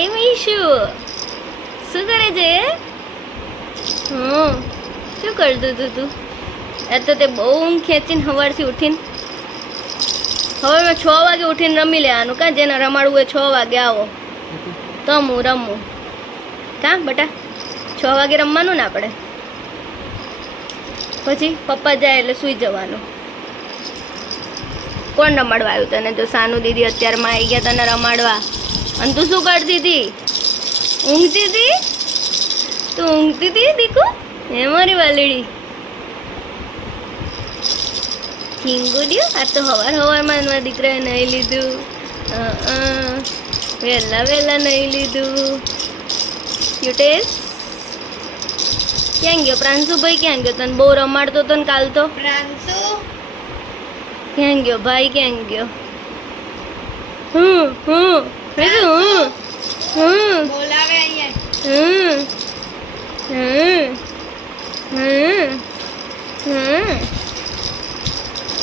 એમ શું કરે છે? શું કરતું તું તું? એ તો તે બહુ ઊંઘ ખેંચીને સવારથી ઉઠીને સવારમાં 6 વાગે ઉઠીને રમી લેવાનું. કાં જેને રમાડવું હોય 6 વાગે આવો તો હું રમું. કાં બેટા 6 વાગે રમવાનું ને આપણે, પછી પપ્પા જાય એટલે સૂઈ જવાનું. કોણ રમાડવા આવ્યું તને? જો સાનુ દીદી અત્યારમાં આવી ગયા તને રમાડવા. અને તું શું કરતી હતી? ઊંઘતી હતી? તું ઊંઘતી હતી દીકુ? હે મારી વાલડી ખીંગુડ્યું. આ તો સવારમાં મારા દીકરાએ નહીં લીધું. વહેલા નહીં લીધું. ક્યુટેસ ક્યાં ગયો? પ્રાંશુભાઈ ક્યાં ગયો? તને બહુ રમાડતો હતો ને કાલ તો. પ્રાંશુ ક્યાં ગયો ભાઈ? ક્યાં ગયો? બોલાવે અહીંયા.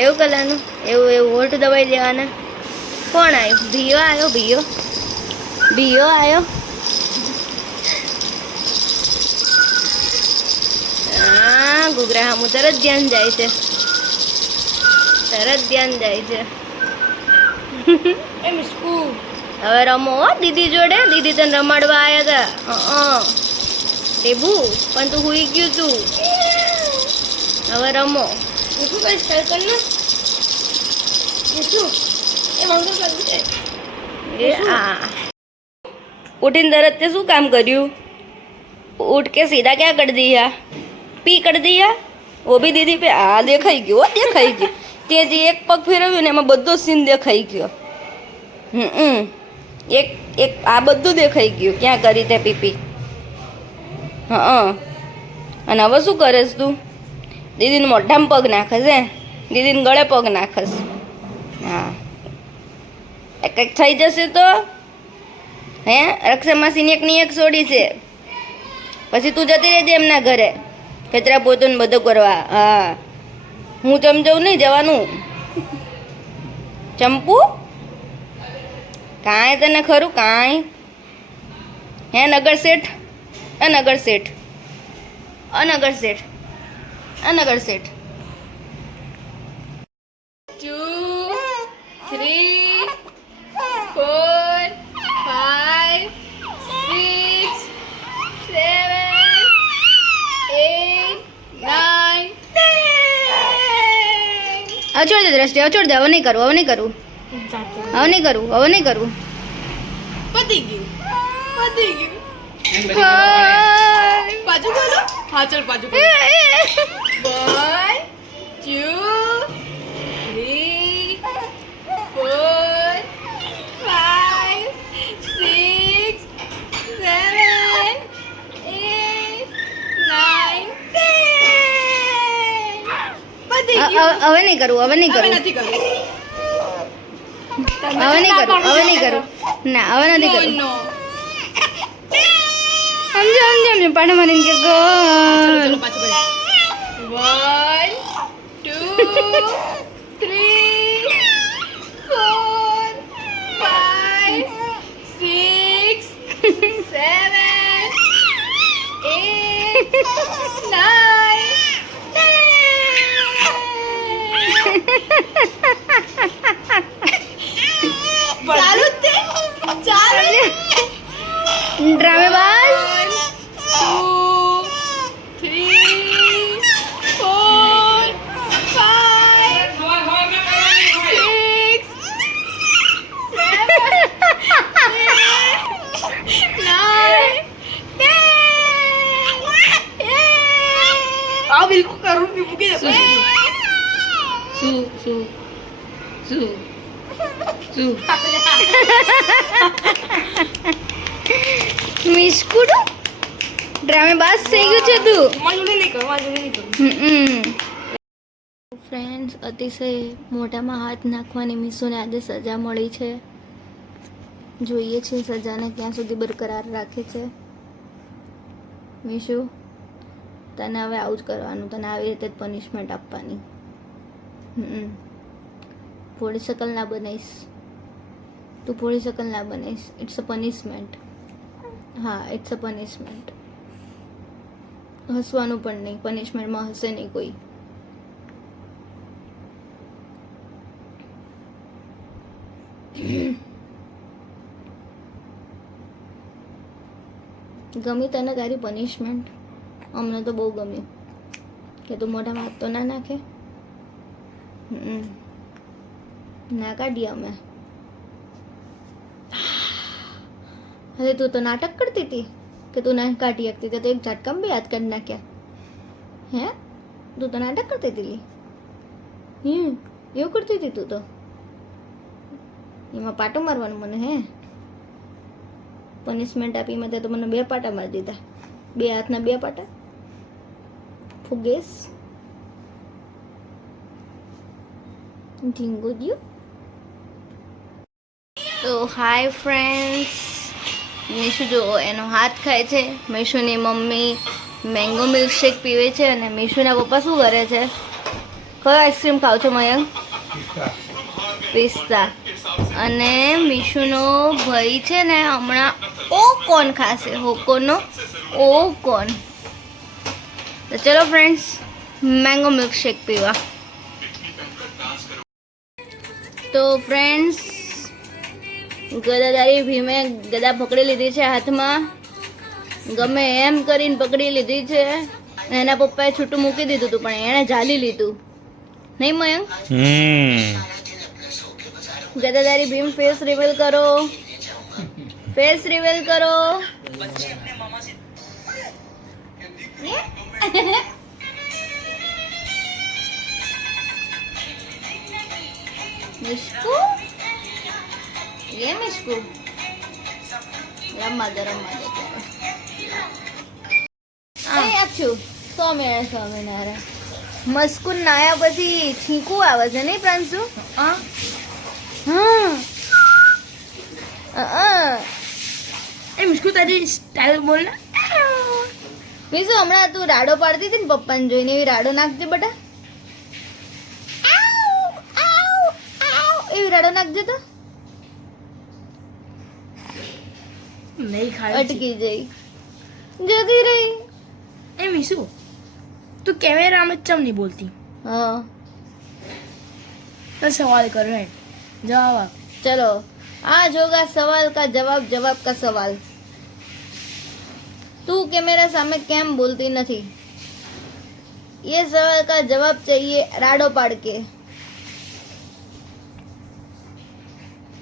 એવું કલાનું એવું હોઠ દબાઈ દેવાના. કોણ આવ્યું? ભીયો આવ્યો. ભીયો આવ્યો. હા ઘૂઘરા હામું તરત ધ્યાન જાય છે. હવે રમો હો દીદી જોડે. દીદી તને રમાડવા આવ્યા હતા ટેબુ, પણ તું હુઈ ગયું તું. હવે રમો. उठीन दरद ते शू काम कर्યું? उठ के सीधा क्या कर दिया? पी कर दिया? वो भी दीदी पे आ देखाई गयो. તે જે એક પગ ફેરવ્યું ને એમાં બધો સીન દેખાઈ ગયો. એક આ બધું દેખાઈ ગયું. ક્યાં કરી તે પીપી? અને હવે શું કરેશ તું? દીદીને મોઢામાં પગ નાખસ હે? દીદીને ગળે પગ નાખસ? હા કંઈક થઈ જશે તો હે? રક્ષા માસીની એકની એક છોડી છે, પછી તું જતી રહેજે એમના ઘરે કચરા પોતું ને બધું કરવા. હા હું ચમચવું નહીં જવાનું. ચંપુ કાંઈ તને ખરું? કાંઈ હે? નગર શેઠ 2 3 4 5 6 7 8 9 10. છોડ દે દ્રષ્ટિ, છોડ દે. હવે નહીં કરું. પતી ગયું. પાછું બોલો. હા ચલ પાછું બોલો. 1 2 3 4 5 6 7 8 9 10. પતી ગયું. હવે નહીં કરું. હવે નથી કરવું. હવે નહીં કરું. ના હવે નથી કરું. સમજો પાડા મારીને કે ગો. ચલો પાછું બોલો. 1 2 3 4 5 6 7 8 9 ચાલુ ડ્રામેબાજ. 1 2 3 4 5 6 7 8 9 10. બિલકુલ કરું મૂકી દે. શું મિસ્કુડો ડ્રામેબાજ થઈ ગયું છે તું. ફ્રેન્ડ્સ, અતિશય મોઢામાં હાથ નાખવાની મીશુને આજે સજા મળી છે. જોઈએ છે સજાને ક્યાં સુધી બરકરાર રાખે છે. મીશુ, તને હવે આવું જ કરવાનું. તને આવી રીતે જ પનિશમેન્ટ આપવાની. થોડી શકલ ના બનાવીશ. તું ભોળી શકલ ના બનીશ. It's a punishment. હા, ઇટ્સ અ પનિશમેન્ટ. હસવાનું પણ નહીં, પનિશમેન્ટમાં હસે નહીં કોઈ. ગમી તને તારી પનિશમેન્ટ? અમને તો બહુ ગમ્યું કે તું મોઢામાં હાથ તો ના નાખે. ના કાઢીએ અમે. અરે તું તો નાટક કરતી હતી કે તું ના કાઢી શકતી તો એક ઝાટકામાં બી હાથ કાઢી નાખ્યા. હે, તું તો નાટક કરતી હતી લી. એવું કરતી હતી તું તો. એમાં પાટો મારવાનું મને. હે, પનિશમેન્ટ આપી મેં તો મને 2 પાટા મારી દીધા. 2 હાથના 2 પાટા. ફુગેસ ઢીંગો દ્યો. તો હાય ફ્રેન્ડ્સ, મીશુ જો એનો હાથ ખાય છે. મીશુની મમ્મી મેંગો મિલ્કશેક પીવે છે અને મીશુના પપ્પા શું કરે છે? કયો આઈસ્ક્રીમ ખાવ છો મયંક? પિસ્તા. અને મીશુનો ભાઈ છે ને હમણાં ઓ કોણ ખાશે, હોકોનો ઓ કોણ. તો ચલો ફ્રેન્ડ્સ, મેંગો મિલ્કશેક પીવા. તો ફ્રેન્ડ્સ, ગદાદારી ભીમે ગદા પકડી લીધી છે હાથમાં. ગમે એમ કરીને પકડી લીધી છે. એના પપ્પાએ છૂટું મૂકી દીધું હતું પણ એણે ઝાલી લીધું. નહીં મયંક? ગદાદારી ભીમ ફેસ રિવીલ કરો. ફેસ રિવીલ કરો. મિશ્કુ, ये मिश्कू रम्मा दे આછું સ્વામિનારાયણ. મસ્કુન નાયા પછી છીંકું આવે છે નહીં પ્રાંશુ? હા. એ મિશ્કુ તારી સ્ટાઇલ બોલ ને. મીશુ, હમણાં તું રાડો પાડતી હતી ને પપ્પાને જોઈને, એવી રાડો નાખજે બેટા. એવી રાડો નાખજે તો. નહીં ખાય. અટકી જઈ, જતી રહી. એ મિશુ, તું કેમેરામાં ચમ નહીં બોલતી? હા, तो सवाल कर रहे हैं, जवाब आप. चलो आज होगा सवाल का जवाब, जवाब का सवाल. तू कैमरा सामने केम बोलती नहीं? ये सवाल का जवाब चाहिए राडो पाड़ के.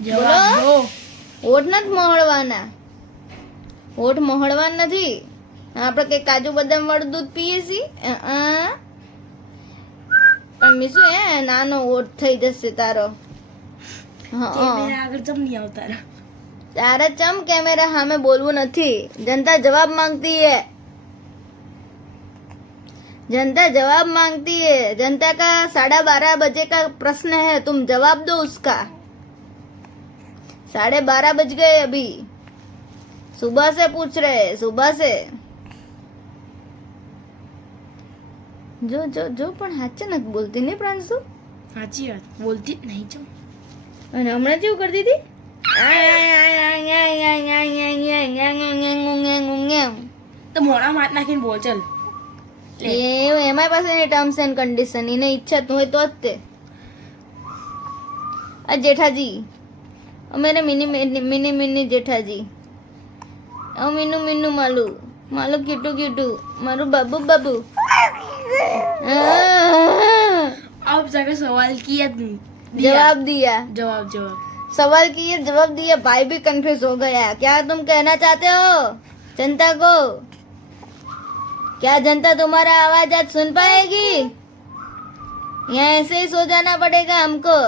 जवाब दो. ઓઠ નથી મોહળવાના. ઓઠ મોહળવા નથી. આપણે કઈ કાજુ બદામ વાળું દૂધ પીએ છીએ? પણ મીશુ, નાનો ઓઠ થઈ જશે તારો. કેમેરા આગળ ચમ નહીં આવતા રે. તારે ચમ કેમેરા સામે બોલવું નથી. जनता जवाब मांगती है. जनता जवाब मांगती है. जनता का 12:30 बजे का प्रश्न है, तुम जवाब दो उसका. 12:30 बज गए अभी. सुबह से पूछ रहे, सुबह से. जो जो जो પણ સાચે નથી બોલતી ને પ્રાંશુ? સાચી વાત, બોલતી જ નહીં છો. અને હમણાં જેવું કરતી હતી. તો મોઢામાં હાથ નાખીને બોલ ચાલ. એમાં પાસે ટર્મ્સ એન્ડ કન્ડિશન. એને ઈચ્છા હોય તો જ તે. આ જેઠાજી, मेरे मिनी मिनी मिनी जेठाजी. ओ मीनू मीनू मालू मालू क्यूटू क्यूटू मारू बाबू बाबू. आप जाके सवाल किया जवाब दिया. जवाब जवाब सवाल किए, जवाब दिया. भाई भी कंफ्यूज हो गया. क्या तुम कहना चाहते हो जनता को? क्या जनता तुम्हारा आवाज आज सुन पाएगी? यहाँ ऐसे ही सो जाना पड़ेगा हमको.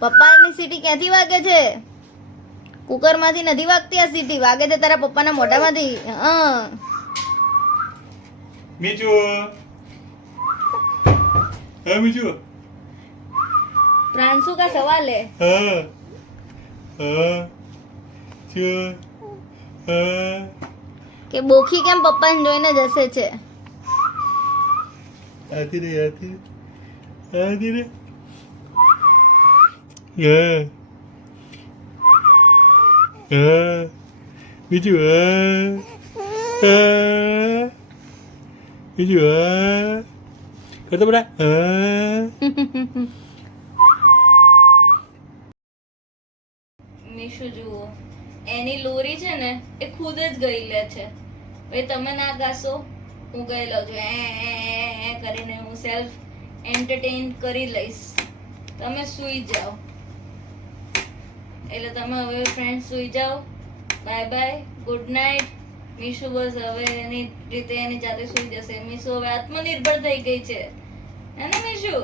પપ્પાની સીટી ક્યાંથી વાગે છે? કુકરમાંથી નથી વાગતી આ સીટી. વાગે છે તારા પપ્પાના મોઢામાંથી. મીચુ, હા મીચુ, પ્રાંશુ કા સવાલ હે. હા હા ચુ હા. કે બોખી કેમ પપ્પાને જોઈને જશે છે? આતી રે આતી રે આતી રે. હા હા બીજું બીજું કરતો બેટા મીશુ જુઓ એની લોરી છે ને એ ખુદ જ ગઈ લે છે ભાઈ તમે ના ગાશો હું ગઈ લઉં છું એ કરીને હું સેલ્ફ એન્ટરટેઇન કરી લઈશ તમે સૂઈ જાઓ એટલે તમે હવે ફ્રેન્ડ સૂઈ જાઓ બાય બાય ગુડ નાઇટ મીશુ બસ હવે એની રીતે એની જાતે સૂઈ જશે મીશુ હવે આત્મનિર્ભર થઈ ગઈ છે હે ને મીશુ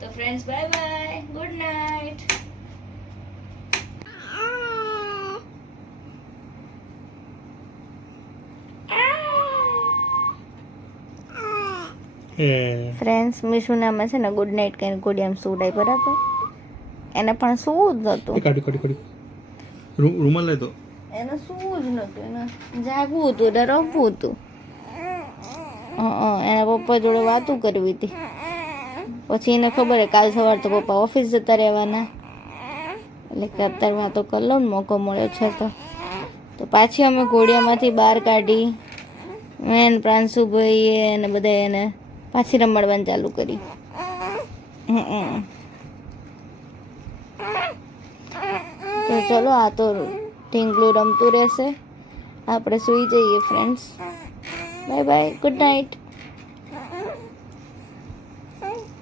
તો friends by bye good night friends Mishu નામે છે ને ગુડ નાઇટ કહીને ગોડિયામ સુડાય બરાબર એને પણ સૂવું જ નહોતું કાઢી રૂમાલ લેતો એને સૂવું જ નહોતું એને જાગવું હતું એને રમવું હતું એના પપ્પા જોડે વાતું કરવી હતી પછી એને ખબર હે કાલ સવાર તો પપ્પા ઓફિસ જતા રહેવાના એટલે કે અત્યારે વાતો કરી લો ને મોકો મળ્યો છે તો પાછી અમે ઘોડિયામાંથી બહાર કાઢી મેન પ્રાંશુભાઈએ અને બધા એને પાછી રમાડવાનું ચાલુ કરી તો ચલો આ તો ઢીંગલું રમતું રહેશે આપણે સૂઈ જઈએ friends by bye good night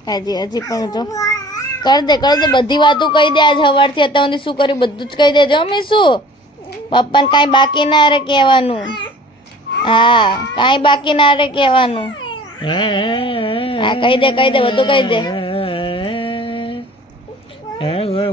હજી પણ જો કર દે બધી વાતો કહી દે આજ સવારથી અત્યાર સુધી શું કર્યું બધું જ કહી દેજો અમે શું પપ્પાને કાંઈ બાકી ના રહે કહેવાનું હા કાંઈ બાકી ના રહે કહેવાનું હા કહી દે બધું કહી દે